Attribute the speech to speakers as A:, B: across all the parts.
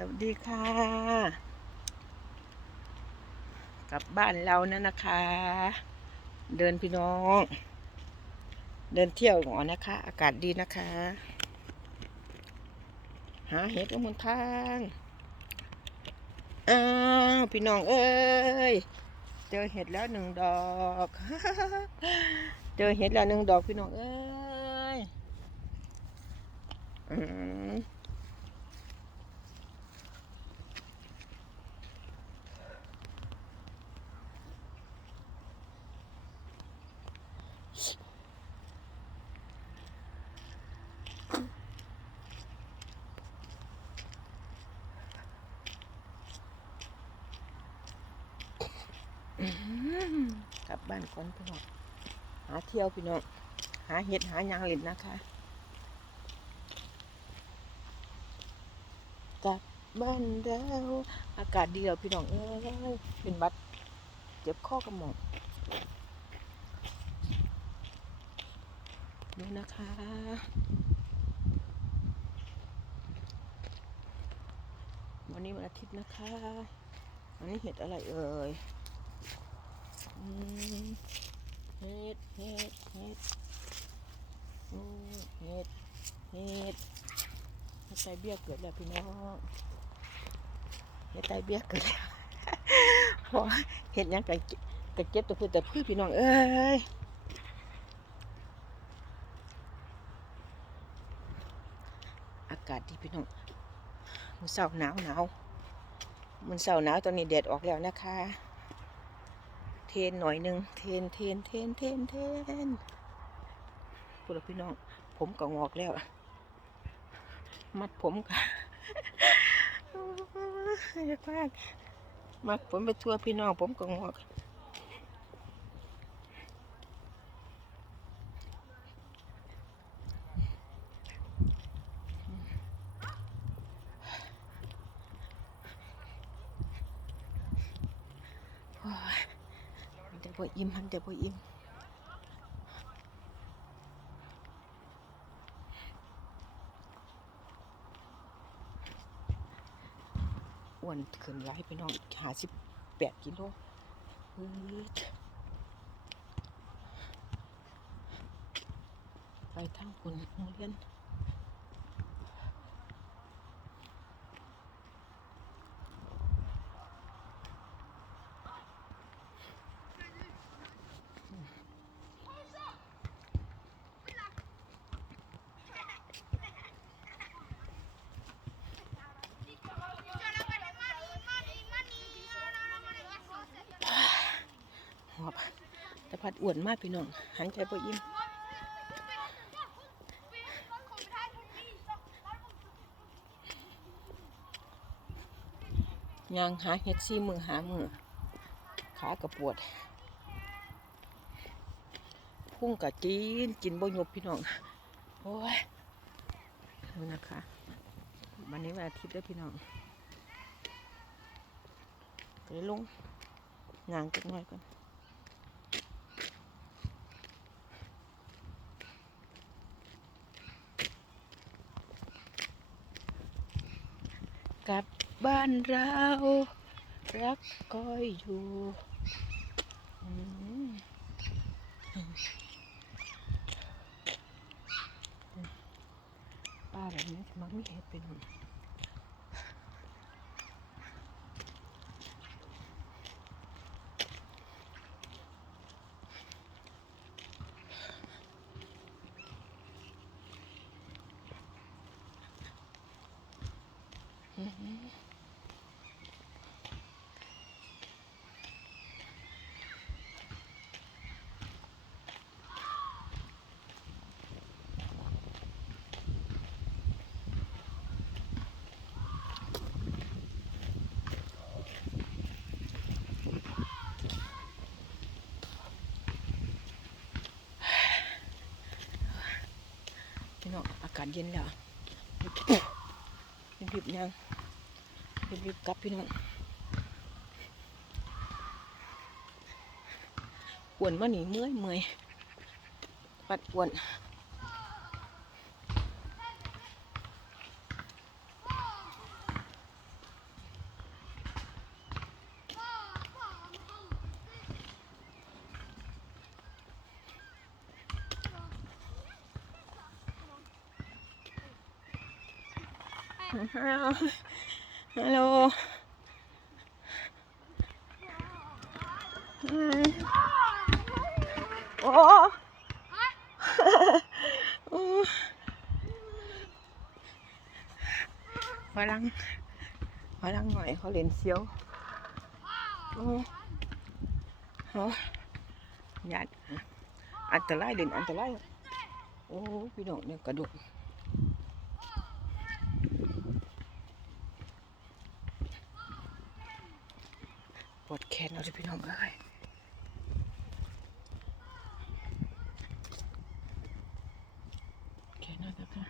A: สวัสดีค่ะ กลับบ้านเรานะนะคะ เดินพี่น้อง เดินเที่ยวหนอนะคะ อากาศดีนะคะ หาเห็ดกันบนทางอ้าวพี่น้องเอ้ยเจอเห็ดแล้วหนึ่งดอก เจอเห็ดแล้วหนึ่งดอกพี่น้องเอ้ยอืม กลับบ้านก่อนพี่น้องหาเที่ยวพี่น้องหาเห็ดหายางเล่นนะคะกลับบ้านเราอากาศดีแล้วพี่น้องเอ้ยเป็นบัดเจ็บข้อกระหม่อมดูนะคะวันนี้วันอาทิตย์นะคะวันนี้เห็ดอะไรเอ่ยอืม เฮ็ดเฮ็ดเฮ็ดเฮ็ดเฮ็ดเฮ็ดไตเบี้ยเกิดแล้วพี่น้องเฮ็ดไตเบี้ยเกิดแล้วเพราะเฮ็ดยังกะกะเจ็บตัวคือแต่พืชพี่น้องเอ้ยอากาศดีพี่น้องมื้อเช้าหนาวหนาวมื้อเช้าหนาวตอนนี้แดดออกแล้วนะคะ เทนหน่อยหนึ่งเทนเทนเทนเทนเทนพูดแล้วพี่น้อง ผมก็งอกแล้ว มัดผมก็อยากมากมัดผมไปทั่วพี่น้องผมก็งอกโอ้ยมันจะ บ่อิ่มมันจะบ่อิ่มอ้วนขึ้นหลายพี่น้องหาสิบแปดกิโลไปทางคนโรงเรียนห อบแต่พัดอ้วนมากพี่น้องหันใจบ่อิ่มยางหาเฮ็ดซี่มือหามือขากระปวด พุ่งกะกินกินบ่ยบพี่น้องโอ้ยนี่นะคะวันนี้วันอาทิตย์แล้วพี่น้องไปลงงานจักหน่อยก่อนกลั บ้านเรา รักคอยอยู่ป้าแบบนี้มันไม่เห็ดเป็น พี่น้องอากาศเย็นแล้วรีบๆยังรีบๆกลับพี่น้องอ้วนมาหนีเมื่อยเมื่อยปัดอ้วน ฮัลโหลโอ้โอ้ฝรั่งฝรั่งหน่อยเขาเล่นเสียวโอ้โหยา นเล่นอันตรายโอ้พี่น้องเนี่ยกระดูกปวดแขนเอาสิพี่น้องเอ้ยแขนเอาเถอะค่ะ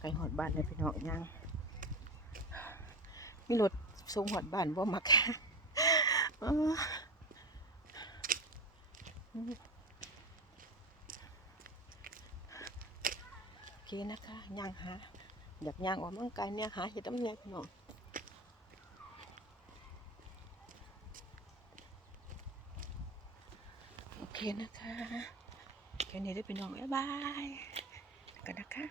A: ไก่หอดบ้านเลยพี่น้องยังมีรถส่งหอดบ้านบ่มักเออโอเคนะคะย่างหาอยากย่างออกกำลังกายเนี่ยหาเห็ดน้ำเนี่ยพี่น้อง โอเค นะคะแค่นี้ได้เป็นน้องบ๊ายบาย กันนะคะ